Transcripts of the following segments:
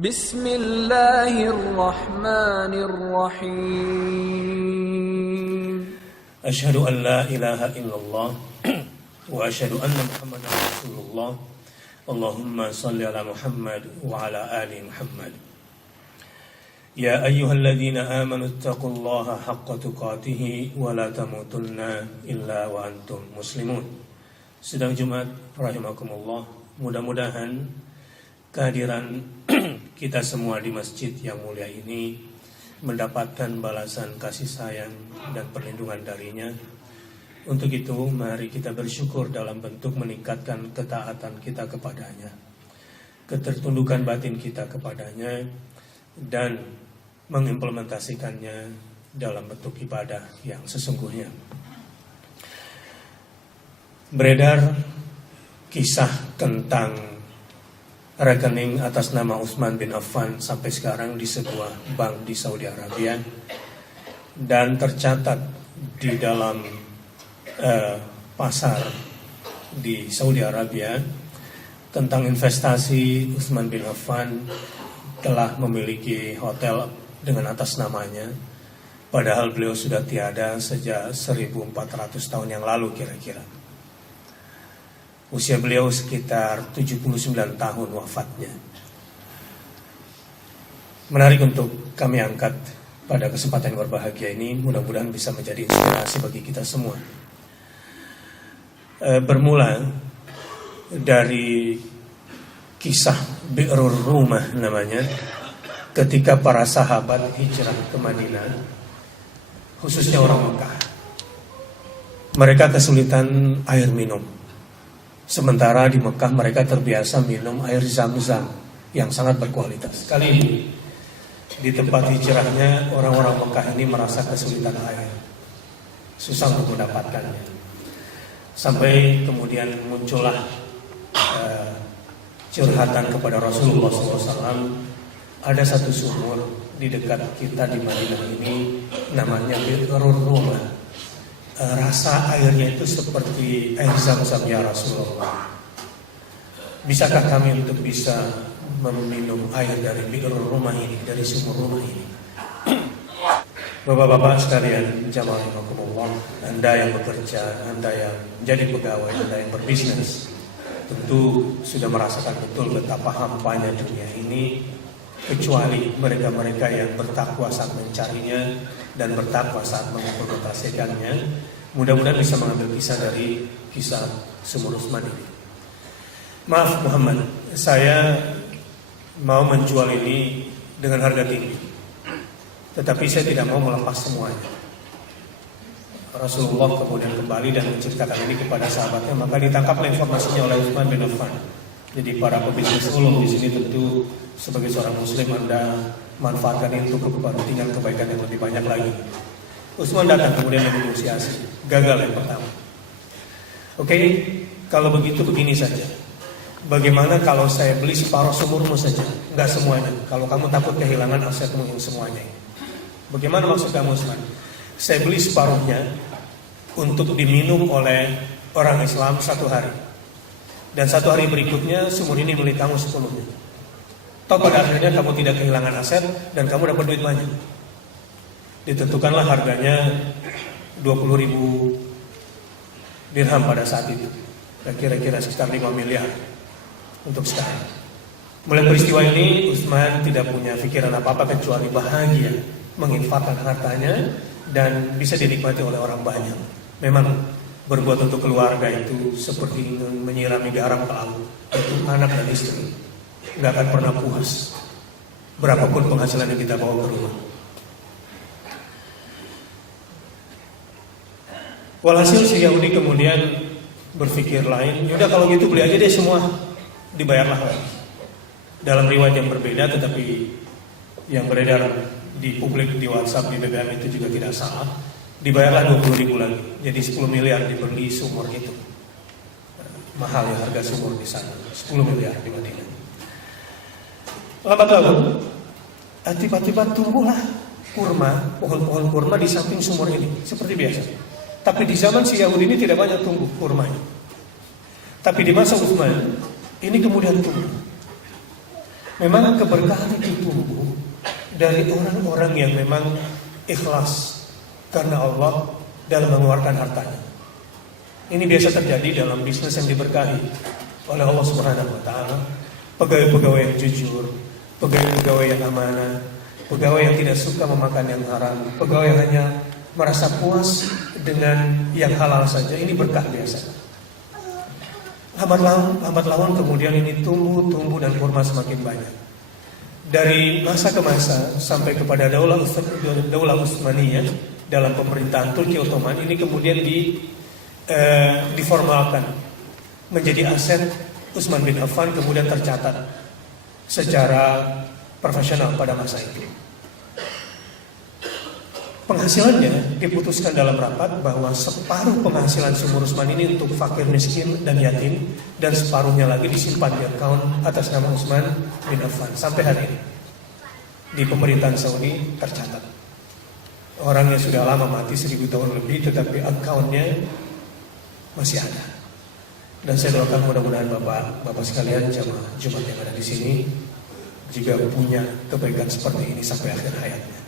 Bismillahirrahmanirrahim. Asyhadu an la ilaha illallah wa asyhadu anna Muhammadan Rasulullah. Allahumma salli ala Muhammad wa ala ali Muhammad. Ya ayyuhalladzina amanu ittaqullaha haqqa tuqatih wa la tamutunna illa wa antum muslimun. Sidang Jumat rahimakumullah, mudah-mudahan kehadiran kita semua di masjid yang mulia ini mendapatkan balasan kasih sayang dan perlindungan darinya. Untuk itu mari kita bersyukur dalam bentuk meningkatkan ketaatan kita kepadanya, ketertundukan batin kita kepadanya, dan mengimplementasikannya dalam bentuk ibadah yang sesungguhnya. Beredar kisah tentang rekening atas nama Utsman bin Affan sampai sekarang di sebuah bank di Saudi Arabia, dan tercatat di dalam pasar di Saudi Arabia tentang investasi Utsman bin Affan telah memiliki hotel dengan atas namanya, padahal beliau sudah tiada sejak 1400 tahun yang lalu kira-kira. Usia beliau sekitar 79 tahun wafatnya. Menarik untuk kami angkat pada kesempatan yang berbahagia ini, mudah-mudahan bisa menjadi inspirasi bagi kita semua. Bermula dari kisah Bi'rur Rumah namanya, ketika para sahabat hijrah ke Madinah, khususnya orang Mekah. Mereka kesulitan air minum. Sementara di Mekah mereka terbiasa minum air Zam-Zam yang sangat berkualitas. Kali ini di tempat hijrahnya orang-orang Mekah ini merasa kesulitan air, susah untuk mendapatkannya. Sampai kemudian muncullah curhatan kepada Rasulullah SAW. Ada satu sumur di dekat kita di Madinah ini, namanya Bi'rur Rumah. Rasa airnya itu seperti air Zam-Zam ya Rasulullah. Bisakah kami untuk bisa meminum air dari Bi'rur Rumah ini, dari sumur rumah ini? Bapak-bapak sekalian, jamaah rahimakumullah, Anda yang bekerja, Anda yang menjadi pegawai, Anda yang berbisnis, tentu sudah merasakan betul betapa hampanya dunia ini, kecuali mereka-mereka yang bertakwa saat mencarinya dan bertakwa saat mengimplementasikannya. Mudah-mudahan bisa mengambil kisah dari kisah sumur Utsman ini. Maaf Muhammad, saya mau menjual ini dengan harga tinggi, tetapi saya tidak mau melepas semuanya. Rasulullah kemudian kembali dan menceritakan ini kepada sahabatnya, maka ditangkaplah informasinya oleh Utsman bin Affan. Jadi para pebisnis ulung di sini tentu sebagai seorang muslim Anda manfaatkan itu untuk kepentingan kebaikan yang lebih banyak lagi. Utsman datang kemudian negosiasi, gagal yang pertama. Oke, kalau begitu begini saja. Bagaimana kalau saya beli separuh sumurmu saja, enggak semuanya. Kalau kamu takut kehilangan asetmu yang semuanya. Bagaimana maksud kamu Utsman? Saya beli separuhnya untuk diminum oleh orang Islam 1 hari. Dan 1 hari berikutnya sumur ini milik kamu sepenuhnya. Toh pada akhirnya kamu tidak kehilangan aset dan kamu dapat duit banyak. Ditentukanlah harganya 20.000 dirham pada saat itu, kira-kira sekitar 5 miliar untuk sekarang. Mulai peristiwa ini Utsman tidak punya pikiran apa-apa kecuali bahagia menginfakkan hartanya dan bisa dinikmati oleh orang banyak. Memang berbuat untuk keluarga itu seperti menyirami garam ke laut untuk anak dan istri. Nggak akan pernah puas berapapun penghasilan yang kita bawa ke rumah. Walhasil si Yahudi kemudian berpikir lain, yaudah kalau gitu beli aja deh semua, dibayarlah. Dalam riwayat yang berbeda tetapi yang beredar di publik, di WhatsApp, di BBM itu juga tidak salah, dibayarlah 20.000 lagi, jadi 10 miliar dibeli sumur itu. Mahal ya harga sumur di sana, 10 miliar di Madinah. Lambat laun tiba-tiba tumbuhlah kurma, pohon-pohon kurma di samping sumur ini seperti biasa. Tapi di zaman si Yahudi ini tidak banyak tumbuh kurmanya. Tapi di masa Utsman ini kemudian tumbuh. Memang keberkahan itu tumbuh dari orang-orang yang memang ikhlas karena Allah dalam mengeluarkan hartanya. Ini biasa terjadi dalam bisnis yang diberkahi oleh Allah Subhanahu wa taala. Pegawai-pegawai yang jujur, pegawai-pegawai yang amanah, pegawai yang tidak suka memakan yang haram, pegawai yang hanya merasa puas dengan yang halal saja, ini berkah biasa. Lambat laun kemudian ini tumbuh dan kurma semakin banyak. Dari masa ke masa sampai kepada Daulah Utsmaniyah dalam pemerintahan Turki Ottoman, ini kemudian diformalkan menjadi aset Utsman bin Affan, kemudian tercatat secara profesional pada masa itu. Penghasilannya diputuskan dalam rapat bahwa separuh penghasilan sumur Utsman ini untuk fakir miskin dan yatim, dan separuhnya lagi disimpan di akun atas nama Utsman bin Affan. Sampai hari ini di pemerintahan Saudi tercatat. Orangnya sudah lama mati 1000 tahun lebih, tetapi akunnya masih ada. Dan saya doakan mudah-mudahan Bapak sekalian jamaah Jumat yang ada di sini juga punya kebaikan seperti ini sampai akhir hayatnya,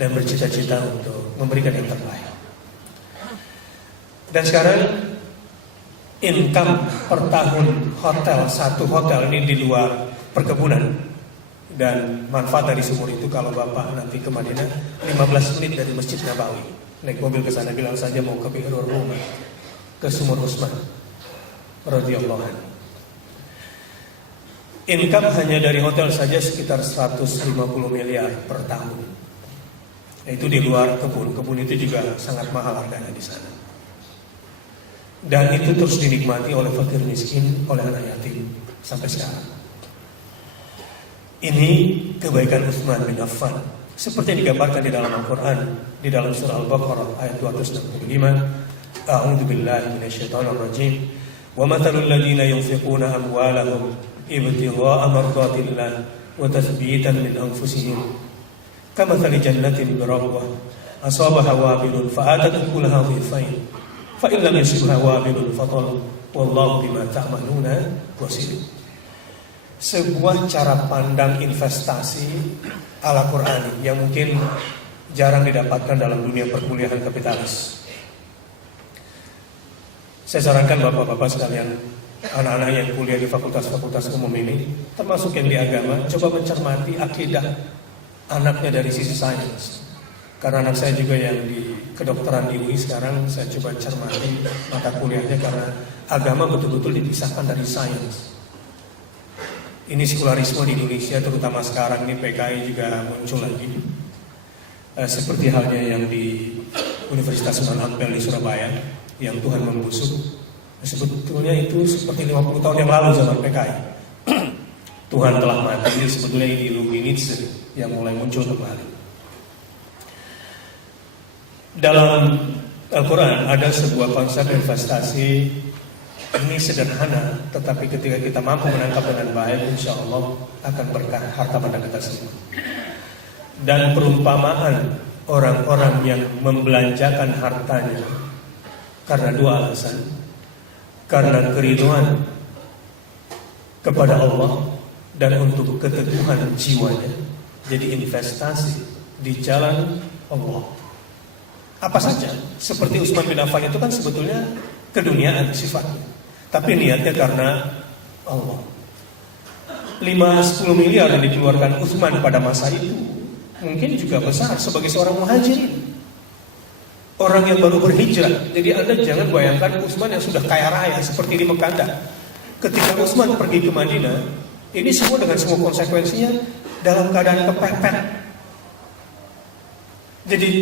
dan bercita-cita untuk memberikan yang terbaik. Dan sekarang income per tahun satu hotel ini di luar perkebunan, dan manfaat dari sumur itu kalau Bapak nanti ke Madinah 15 menit dari Masjid Nabawi, naik mobil ke sana, bilang saja mau ke Bi'rur Rumah, ke sumur Utsman radhiyallahu anhu. Income hanya dari hotel saja sekitar 150 miliar per tahun. Itu di luar kebun itu juga sangat mahal harganya di sana. Dan itu terus dinikmati oleh fakir miskin, oleh anak yatim sampai sekarang. Ini kebaikan Utsman bin Affan seperti yang digambarkan di dalam Al-Quran, di dalam surah Al-Baqarah ayat 265. A'udzu billahi minasyaitonir rajim. Wa mathalul ladzina yunfiquna amwalahum ibtigha'a mardatillah wa tathbitan min anfusihim kamathali jannatin birabbah asabaha wabilun fa'atat ukulaha dhifain fa in lam yusibha wabilun fatal wallahu bima ta'maluna basir. Sebuah cara pandang investasi ala Qur'ani yang mungkin jarang didapatkan dalam dunia perkuliahan kapitalis. Saya sarankan bapak-bapak sekalian, anak-anak yang kuliah di fakultas-fakultas umum ini, termasuk yang di agama, coba mencermati akidah anaknya dari sisi sains. Karena anak saya juga yang di kedokteran di UI sekarang, saya coba cermati mata kuliahnya, karena agama betul-betul dipisahkan dari sains. Ini sekularisme di Indonesia, terutama sekarang ini PKI juga muncul lagi. Seperti halnya yang di Universitas Sunan Ampel di Surabaya, yang Tuhan membusuk. Sebetulnya itu seperti 50 tahun yang lalu zaman PKI. Tuhan telah mati, sebetulnya ideologi Nietzsche yang mulai muncul kembali. Dalam Al-Quran ada sebuah konsep investasi. Ini sederhana, tetapi ketika kita mampu menangkap dengan baik, insya Allah akan berkah harta pada kita semua. Dan perumpamaan orang-orang yang membelanjakan hartanya karena dua alasan: karena keridhaan kepada Allah dan untuk keteguhan jiwanya. Jadi investasi di jalan Allah. Apa saja, seperti Utsman bin Affan itu kan sebetulnya keduniaan sifatnya, tapi niatnya karena Allah. 5-10 miliar yang dikeluarkan Utsman pada masa itu mungkin juga besar sebagai seorang muhajirin, orang yang baru berhijrah. Jadi Anda jangan bayangkan Utsman yang sudah kaya raya seperti di Mekah. Ketika Utsman pergi ke Madinah, ini semua dengan semua konsekuensinya dalam keadaan kepepet. Jadi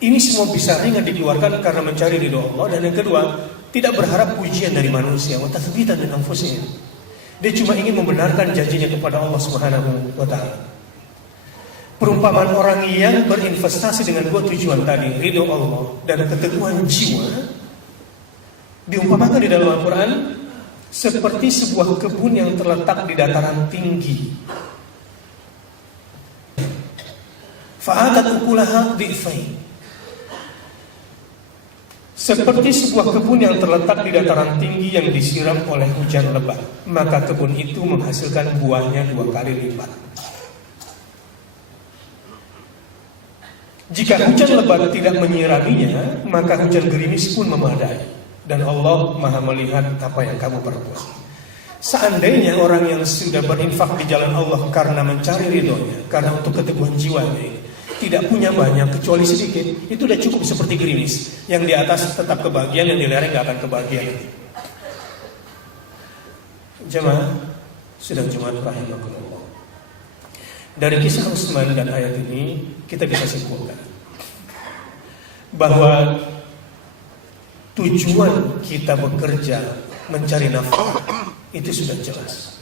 ini semua bisa ringan dikeluarkan karena mencari ridho Allah. Dan yang kedua, tidak berharap pujian dari manusia. Wa tathbitan min anfusihim. Dia cuma ingin membenarkan janjinya kepada Allah Subhanahu wa taala. Perumpamaan orang yang berinvestasi dengan dua tujuan tadi, ridho Allah dan keteguhan jiwa, diumpamakan di dalam Al-Quran seperti sebuah kebun yang terletak di dataran tinggi. Fa'atat ukulaha dhifain. Seperti sebuah kebun yang terletak di dataran tinggi yang disiram oleh hujan lebat, maka kebun itu menghasilkan buahnya 2 kali lipat. Jika hujan lebat tidak menyiraminya, maka hujan gerimis pun memadai. Dan Allah Maha melihat apa yang kamu perbuat. Seandainya orang yang sudah berinfak di jalan Allah karena mencari ridhonya, karena untuk keteguhan jiwanya ini, tidak punya banyak kecuali sedikit, itu sudah cukup seperti gerimis. Yang di atas tetap kebagian, yang di lereng nggak akan kebagian. Jemaah sedang Jumat rahimakumullah. Dari kisah Utsman dan ayat ini kita bisa simpulkan bahwa tujuan kita bekerja mencari nafkah itu sudah jelas,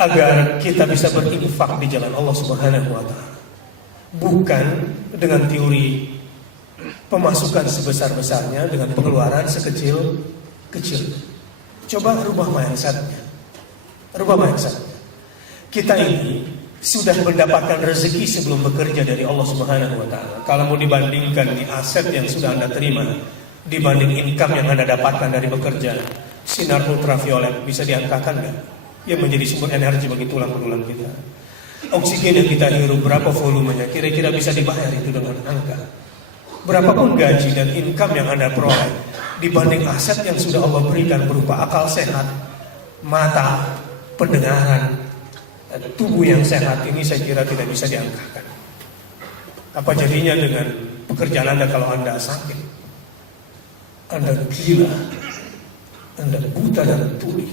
agar kita bisa berinfak di jalan Allah Subhanahu wa taala. Bukan dengan teori pemasukan sebesar-besarnya dengan pengeluaran sekecil-kecil. Coba rubah mindsetnya. Kita ini sudah mendapatkan rezeki sebelum bekerja dari Allah Subhanahu wa taala. Kalau mau dibandingkan di aset yang sudah Anda terima dibanding income yang Anda dapatkan dari bekerja, sinar ultraviolet bisa diangkakan nggak? Yang menjadi sumber energi bagi tulang belulang kita. Oksigen yang kita hirup berapa volumenya, kira-kira bisa dibayar itu dengan angka. Berapapun gaji dan income yang Anda peroleh dibanding aset yang sudah Allah berikan berupa akal sehat, mata, pendengaran, tubuh yang sehat ini, saya kira tidak bisa diangkakan. Apa jadinya dengan pekerjaan Anda kalau Anda sakit, Anda gila, Anda buta dan tuli,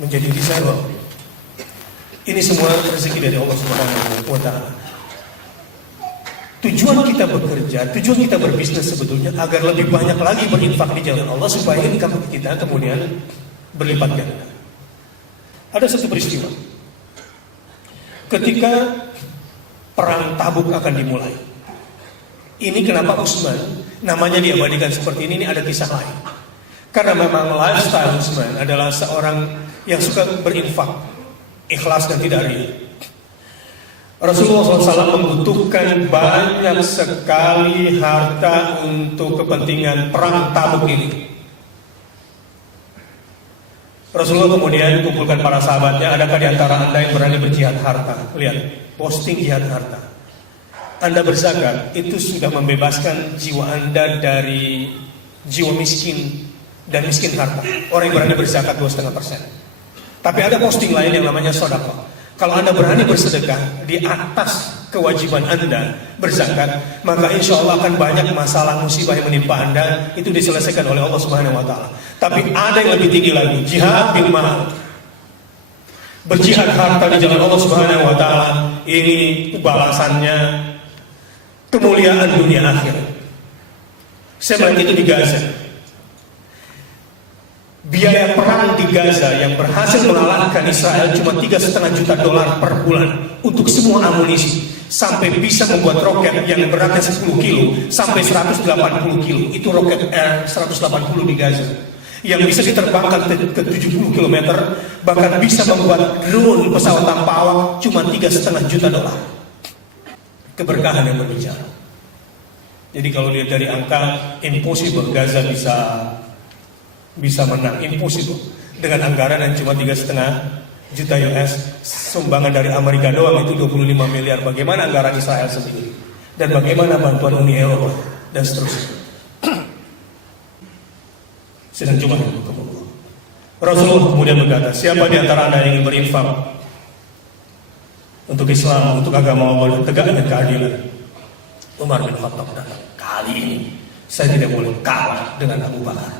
menjadi disabel. Ini semua rezeki dari Allah Subhanahu wa taala. Tujuan kita bekerja, tujuan kita berbisnis sebetulnya agar lebih banyak lagi berinfak di jalan Allah supaya income kita kemudian berlipat ganda. Ada satu peristiwa ketika perang Tabuk akan dimulai. Ini kenapa Utsman namanya diabadikan seperti ini ada kisah lain. Karena memang lifestyle Utsman adalah seorang yang suka berinfak, ikhlas dan tidak ria. Rasulullah SAW membutuhkan banyak sekali harta untuk kepentingan perang Tabuk ini. Rasulullah kemudian kumpulkan para sahabatnya, adakah di antara Anda yang berani berjihad harta? Lihat, posting jihad harta. Anda berzakat, itu sudah membebaskan jiwa Anda dari jiwa miskin dan miskin harta. Orang yang berani berzakat 2,5%. Tapi ada posting lain yang namanya sedekah. Kalau Anda berani bersedekah di atas kewajiban Anda berzakat, maka insya Allah akan banyak masalah musibah yang menimpa Anda itu diselesaikan oleh Allah Subhanahu wa taala. Tapi ada yang lebih tinggi lagi, jihad bil mal. Berjihad harta di jalan Allah Subhanahu wa taala, ini balasannya kemuliaan dunia akhirat. Saya melihat itu di Gaza. Biaya perang di Gaza yang berhasil mengalahkan Israel cuma $3,5 juta per bulan untuk semua amunisi, sampai bisa membuat roket yang beratnya 10 kilo sampai 180 kilo. Itu roket R-180 di Gaza yang bisa diterbangkan ke 70 km, bahkan bisa membuat drone pesawat tanpa awak cuma $3,5 juta. Keberkahan yang berbicara. Jadi kalau lihat dari angka, impossible Gaza bisa menang, impossible. Dengan anggaran yang cuma $3,5 juta US, sumbangan dari Amerika doang itu 25 miliar. Bagaimana anggaran Israel sendiri? Dan bagaimana bantuan Uni Eropa dan seterusnya. Sedang cuma Rasulullah kemudian berkata, siapa di antara Anda yang ingin berinfak untuk Islam, untuk agama Allah, tegaknya keadilan? Umar bin Khattab datang. Kali ini saya tidak boleh kalah dengan Abu Bakar.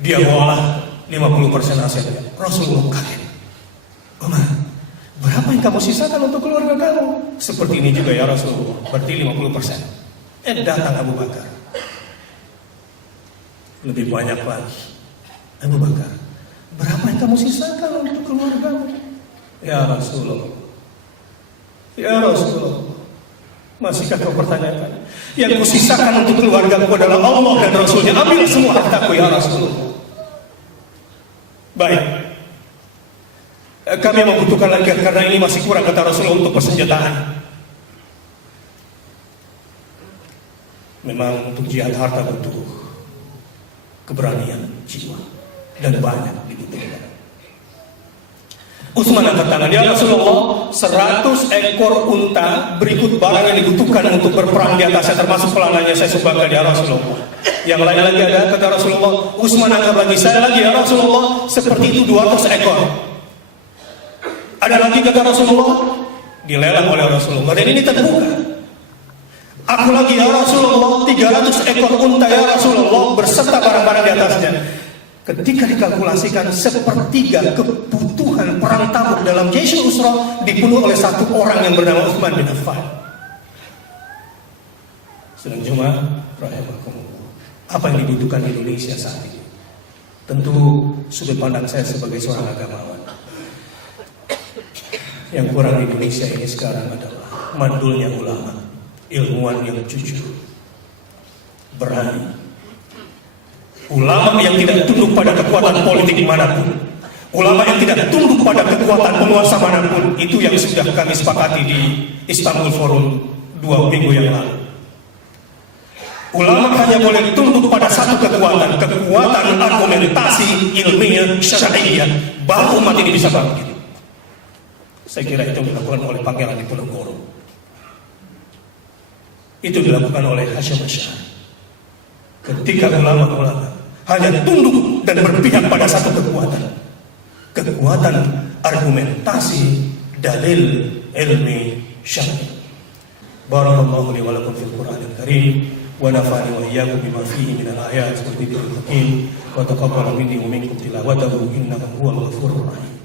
Dia mengolah 50% asetnya. Rasulullah kaget. Umar, berapa yang kamu sisakan untuk keluarga kamu? Seperti ini juga ya Rasulullah, berarti 50%. Datang Abu Bakar. Lebih banyak lagi. Abu Bakar, berapa yang kamu sisakan untuk keluargamu? Ya Rasulullah. Ya Rasulullah, masihkah kau pertanyakan? Yang kusisakan untuk keluargaku adalah Allah dan Rasulnya. Ambil semua hartaku ya Rasulullah. Baik, kami membutuhkan lagi karena ini masih kurang, kata Rasulullah, untuk persenjataan. Memang untuk jihad harta butuh keberanian jiwa dan banyak dibutuhkan. Utsman angkat tangan, ya Rasulullah, 100 ekor unta berikut barang yang dibutuhkan untuk berperang di atasnya, termasuk pelananya saya sumbangkan ya Rasulullah. Yang lain lagi ada, kata Rasulullah. Utsman angkat lagi, saya lagi ya Rasulullah, seperti itu 200 ekor. Ada lagi kata Rasulullah, dilelang oleh Rasulullah, dan ini terbuka. Aku lagi ya Rasulullah, 300 ekor unta ya Rasulullah, berserta barang-barang di atasnya. Ketika dikalkulasikan, sepertiga kebutuhan perang Tabuk dalam Jaish Usra dipenuhi oleh satu orang yang bernama Utsman bin Affan. Sedang Jemaah rahimakumullah, apa yang dibutuhkan Indonesia saat ini? Tentu sudut pandang saya sebagai seorang agamawan, yang kurang di Indonesia ini sekarang adalah mandulnya ulama, ilmuwan yang jujur, berani. Ulama yang tidak tunduk pada kekuatan politik manapun, ulama yang tidak tunduk pada kekuatan penguasa manapun. Itu yang sudah kami sepakati di Istanbul Forum 2 minggu yang lalu. Ulama hanya boleh tunduk pada satu kekuatan argumentasi ilmiah syar'iyyah, baru umat ini bisa bangkit. Saya kira itu dilakukan oleh Pangeran Diponegoro, itu dilakukan oleh Hasyim Asy'ari. Ketika ulama-ulama hanya tunduk dan berpihak pada satu kekuatan argumentasi, dalil, ilmi, syar'i. Barakallahu li wa lakum fil Qur'anil Karim wa nafa'ani wa iyyakum bima fihi minal ayat wa dhikril hakim wa taqabbal minni wa minkum tilawatahu innahu huwal ghafurur rahim.